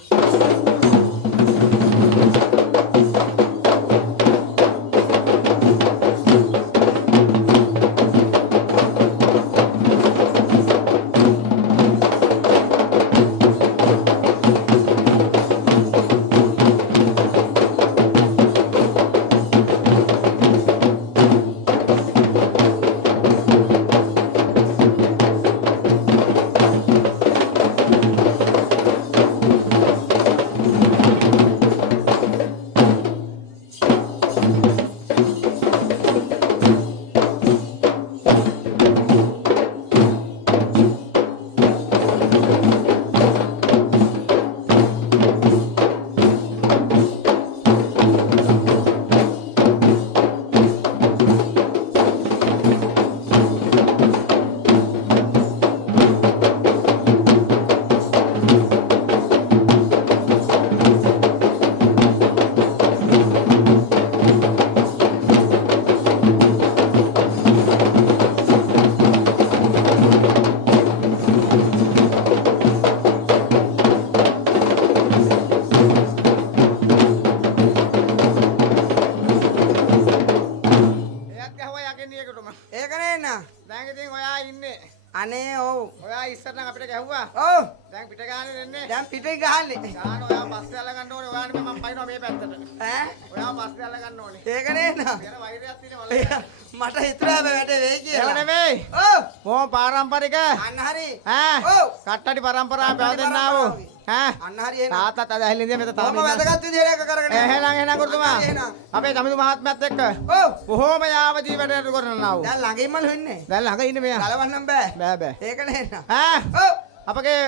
ඒක නේ නා. දැන් ඉතින් ඔයා ඉන්නේ. අනේ ඔව්. ඔයා ඉස්සර නම් අපිට ගැහුවා. ඔව්. දැන් පිට ගහන්නේ දෙන්නේ. දැන් පිටේ ගහන්නේ. ගහන ඔයා පස්සේ අල්ල ගන්න ඕනේ. ඔයානේ මම පයින්නවා මේ පැත්තට. ඈ? ඔයා පස්සේ අල්ල ගන්න ඕනේ. ඒක නේ නා. වෙන වෛරයක් තියෙන මට හිතුණා මේ වැඩේ වෙයි ඒව කියලා. නෙමෙයි. ඔව්. මොම පාරම්පරික. අන්න හරි. ඈ. ඔව්. කට්ටඩි පරම්පරාව පැවැදෙන්නා වූ. ඈ. අන්න හරි එහෙනම්. තාත්තත් අද ඇහිලින්දිය මෙතන තාම කොහොම වැදගත් විදියට එක කරගෙන එහෙනම් ගුරුතුමා. එහෙනම්. අපේ දමිදු මහත්මයාත් එක්ක ඔව්. බොහෝම යාවදී වැඩ කරනවා. දැන් ළඟින්මලු ඉන්නේ. දැන් ළඟ ඉන්නේ මෙයා. ගලවන්නම් බෑ. බෑ. ඒක නේ නා. ඈ. ඔව්. අපගේ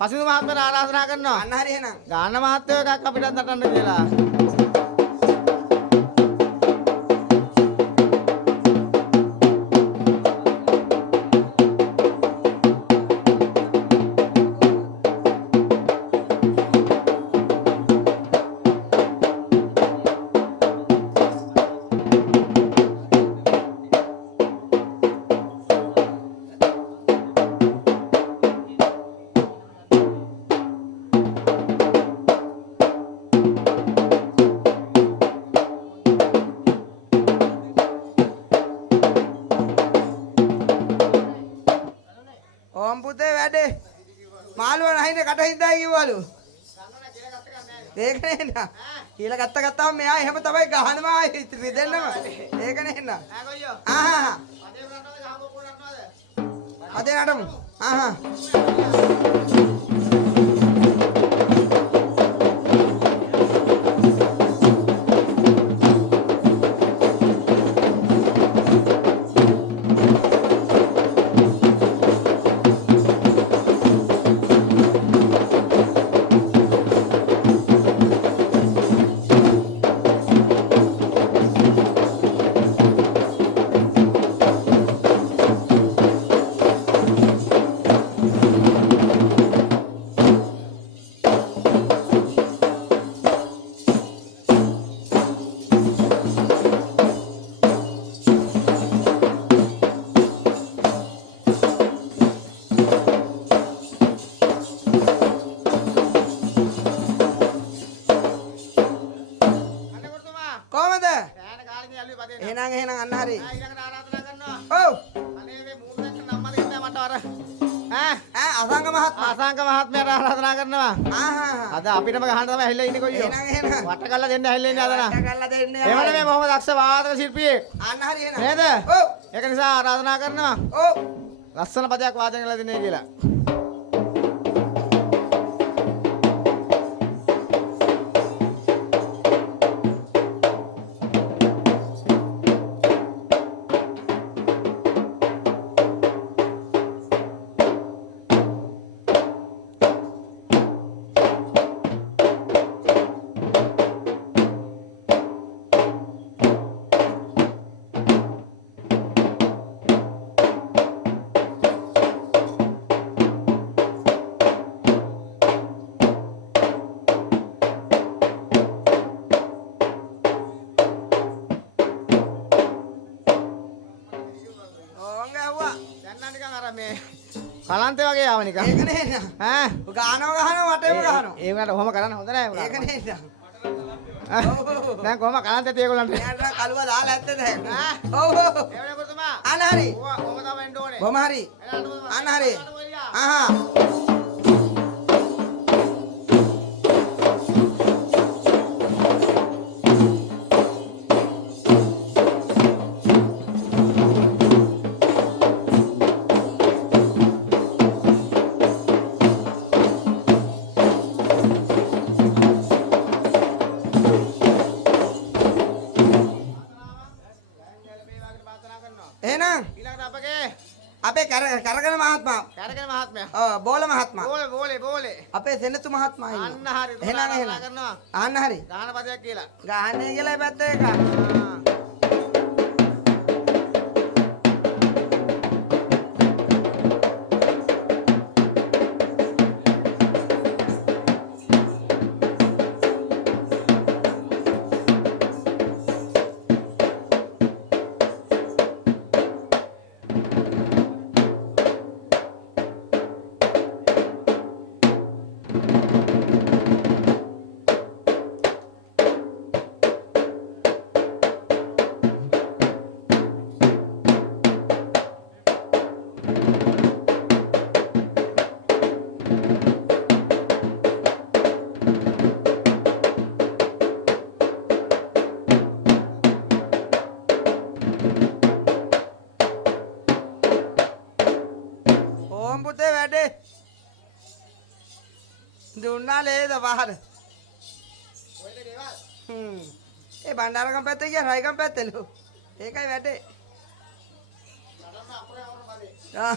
පසිදු මහත්මයාට ආරාධනා කරනවා. අන්න හරි එහෙනම්. ගාන මහත්මයෝ එකක් අපිට නටන්න කියලා. ඕම් පුතේ වැඩේ. මාළුව නැහිනේ කට හින්දා කිව්වලු. ඒක නේ නා. කියලා ගත්තාම මෙයා එහෙම තමයි ගහනවා රිදෙන්නම. ඒක නේ නා. ආහා. අදේ නටමු. ආහා. කොහමද? එහෙනම් අන්න හරි. ඊළඟට ආරාධනා කරනවා. ඔව්. අනේ මේ මූණ දැක්ක නම්මද කියන්නේ මට අර අසංග මහත්මයා. අසංක මහත්මයාට ආරාධනා කරනවා. ආහා. අද අපිටම ගහන්න තමයි ඇහිලා ඉන්නේ කොයියෝ. එහෙනම්. වට කරලා දෙන්න ඇහිලා ඉන්නේ අද නා. කරලා දෙන්නේ. එවනේ මේ බොහොම දක්ෂ වාදක ශිල්පියෙක්. අන්න හරි එහෙනම්. නේද? ඔව්. ඒක නිසා ආරාධනා කරනවා. ඔව්. ලස්සන පදයක් වාදනය කරලා දෙන්නේ කියලා. මේ කලන්තේ වගේ ආව නිකන්. ඒක නේ නා. ඈ ගහනවා වටේම ගහනවා. ඒ වුණාට කොහොම කරන්න හොඳ නැහැ. ඒක නේ නා. දැන් කොහොම කලන්තේ තියගොල්ලන්ට. එයාට කලුව දාලා ඇත්තද දැන්. ඔව් ඔව්. එවනේ කොතුමා. අන්න හරි. කොහොම තමයි එන්න ඕනේ. කොහම හරි. අන්න හරි. ආහා. එහෙනම් ඊළඟට අපගේ අපේ කරගෙන මහත්මයා. කරගෙන මහත්මයා. ඔව් බෝල මහත්මයා. බෝලේ. අපේ සෙනතු මහත්මයා අන්න ඉන්නවා. හරි. එහෙනම් කරනවා. අන්න හරි. ගාන පදයක් කියලා. ගහන්නේ කියලා පැත්ත එක. ඕම් පුතේ වැඩේ. දුන්නා ලේද පහර. ඒ බණ්ඩාරගම පැත්තේ ගියා රයිගම පැත්තේලු. ඒකයි වැඩේ. ආ.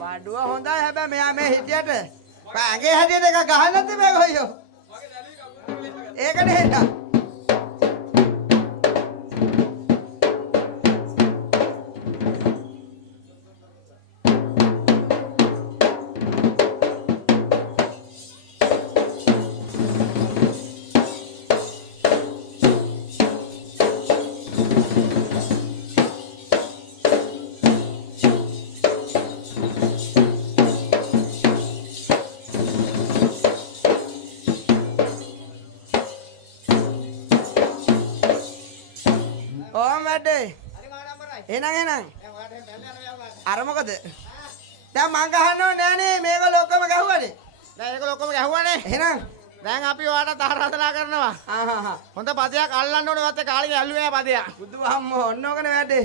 බඩුව හොඳයි හැබැයි මෙයා මේ හිටියට ඇඟේ හැටියට එක ගහන්න නැද්ද මේ ගොයියෝ? ඒකනේ හිටා. එහෙනම් අර මොකද? දැන් මං ගහන්න ඕනේ නෑනේ මේගොල්ලෝ ඔක්කොම ගැහුවානේ. දැන් ඒක ඔක්කොම ගැහුවානේ. එහෙනම් දැන් අපි ඔයාලට ආරාධනා කරනවා. හොඳ පදයක් අල්ලන්න ඕනේ වත් කාලෙකින් ඇල්ලුවේ නෑ පදයක්. බුදුහම්මෝ ඔන්න ඕකනේ වැඩේ.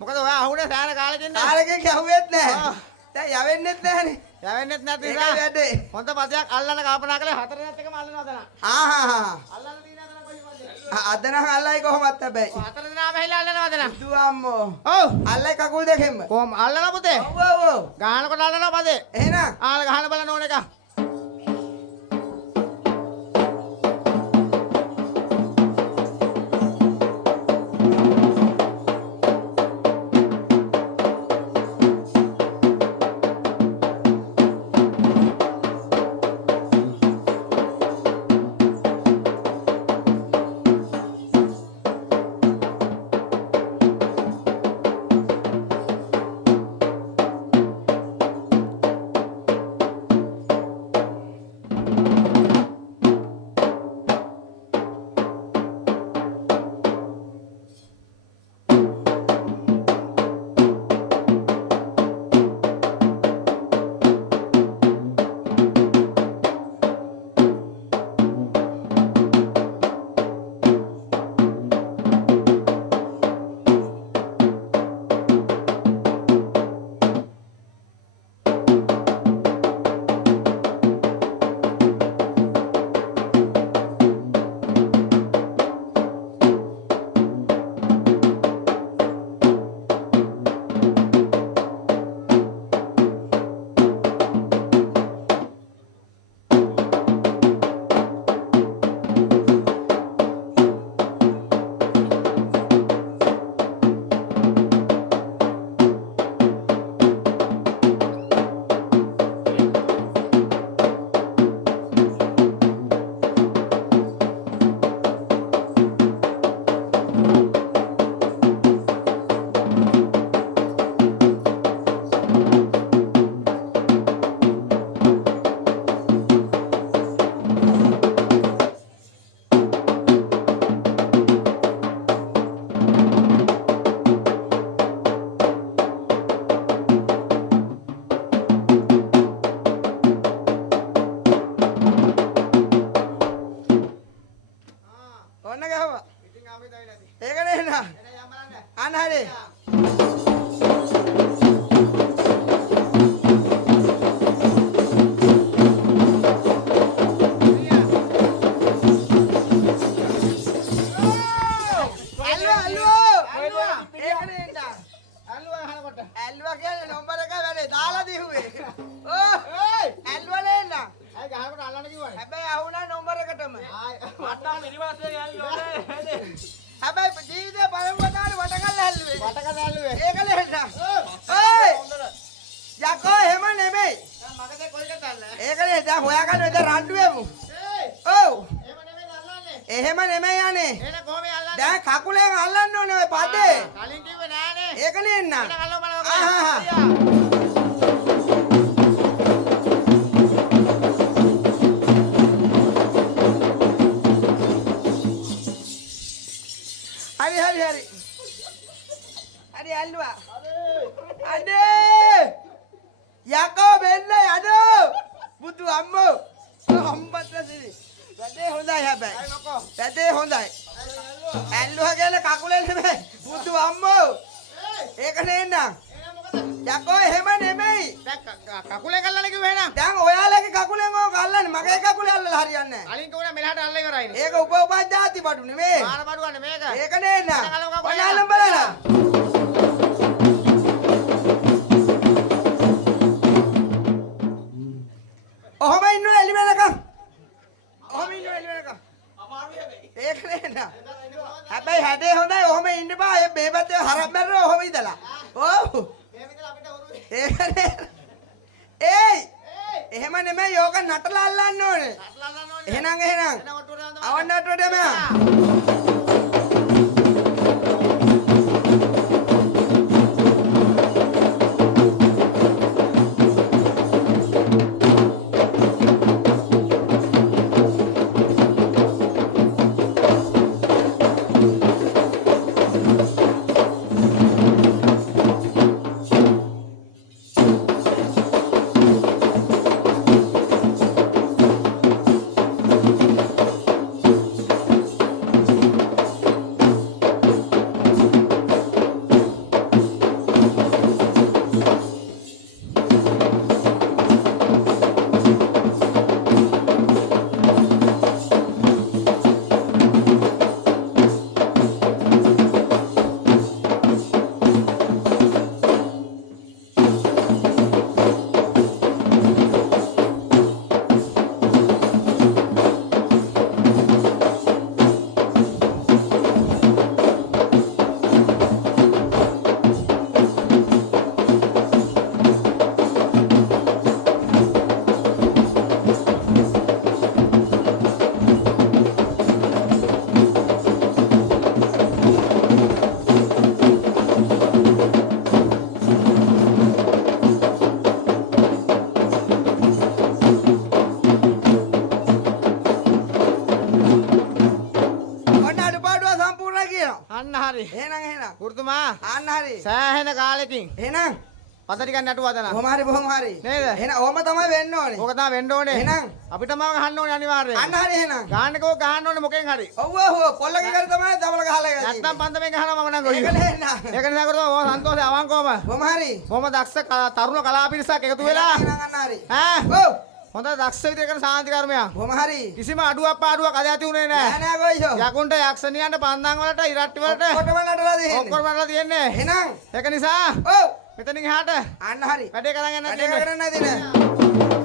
මොකද ඔයා අහුනේ සෑන කාලෙකින් නේ. කාලෙකින් ගැහුවෙත් නෑ. දැන් යවෙන්නෙත් නෑනේ. යවෙන්නෙත් නැති ඒක නිසා වැඩේ. හොඳ පදයක් අල්ලන්න කල්පනා කළේ හතර දෙනෙක් එකම අල්ලනවා දැන්. අල්ලන්න තියෙන අතන කොයි පදයක්? අද නම් අල්ලයි කොහොමත් හැබැයි. හතර දෙනාම ඇහිලා අල්ලනවා දැන්. බුදුහම්මෝ. ඔව්. අල්ලයි කකුල් දෙකෙන්ම. කොහොම අල්ලනවා පුතේ? ඔව්. ගහනකොට අල්ලනවා පදේ. එහෙනම් ගහන බලන්න ඕන එක. එහෙම නෙමෙයි යන්නේ. එහෙනම් කොහොමද අල්ලන්නේ? දැන් කකුලෙන් අල්ලන්න ඕනේ ඔය පදේ. කලින් කිව්වේ නෑනේ. ඒකනේ එන්න. එහෙනම් අල්ලව බලන්න. හරි. හරි ඇල්ලුවා. අනේ! යකෝ මෙන්න යනෝ. බුදු අම්මෝ. අම්බත් නැති. වැඩේ හොඳයි හැබැයි. වැඩේ හොඳයි. ඇල්ලුවා කියලා කකුලෙන් නෙමෙයි. බුදු අම්මෝ. ඒක නෙන්න. යකෝ එහෙම නෙමෙයි. දැන් කකුලෙන් අල්ලන්න කිව්වේ එහෙනම්. දැන් ඔයාලගේ කකුලෙන් ඕක අල්ලන්නේ. මගේ කකුලේ අල්ලලා හරියන්නේ නැහැ. කලින් කෝණ මෙලහට අල්ල ඉවරයිනේ. ඒක උපෝපජාති බඩු නෙමෙයි. මාන බඩුවන්නේ මේක. ඒක නෙන්න. ඔයාලම බලලා. හරක් මැරෙන්නේ ඔහොම ඉඳලා. ඔව්. එහෙම ඉඳලා අපිට හොරුයි. ඒකනේ. ඒයි. එහෙම නෙමෙයි යෝක නටලා අල්ලන්න ඕනේ. නටලා ගන්න ඕනේ. එහෙනම්. එහෙනම් ඔට්ටුවට යන්න. අවන්නට්ටුවට මෙයා. අන්න හරි. එහෙනම්. ගුරුතුමා අන්න හරි. සෑහෙන කාලෙකින් එහෙනම්. පත ටිකක් නැටුවද නා. බොහොම හරි. නේද? එහෙනම් ඕම තමයි වෙන්න ඕනේ. ඕක තමයි වෙන්න ඕනේ. එහෙනම් අපිටම ගහන්න ඕනේ අනිවාර්යයෙන්. අන්න හරි එහෙනම්. ගහන්නකෝ ගහන්න ඕනේ මොකෙන් හරි. ඔව් පොල්ලක කර තමයි දවල ගහලා ගන්නේ. නැත්නම් පන්දමෙන් ගහනවා මම නම් ගොයියෝ. ඒක නේද? ඒක නිසා ගුරුතුමා බොහොම සන්තෝෂයි අවංකවම. බොහොම හරි. බොහොම දක්ෂ තරුණ කලා පිරිසක් එකතු වෙලා. එහෙනම් අන්න හරි. ඈ ඔව්. හොඳ දක්ෂ විදිහට කරන සාන්ති කර්මයක්. බොහොම හරි. කිසිම අඩුවක් පාඩුවක් අද ඇති උනේ නැහැ. නෑ ගොයියෝ. යකුන්ට යක්ෂණියන්ට පන්දන් වලට ඉරට්ටි වලට ඔක්කොටම නටලා දෙන්නේ. ඔක්කොම නටලා තියෙන්නේ. එහෙනම් ඒක නිසා ඔව්. මෙතනින් එහාට අන්න හරි. වැඩේ කරන් යන්න වැඩේ කරන්න නැති නෑ.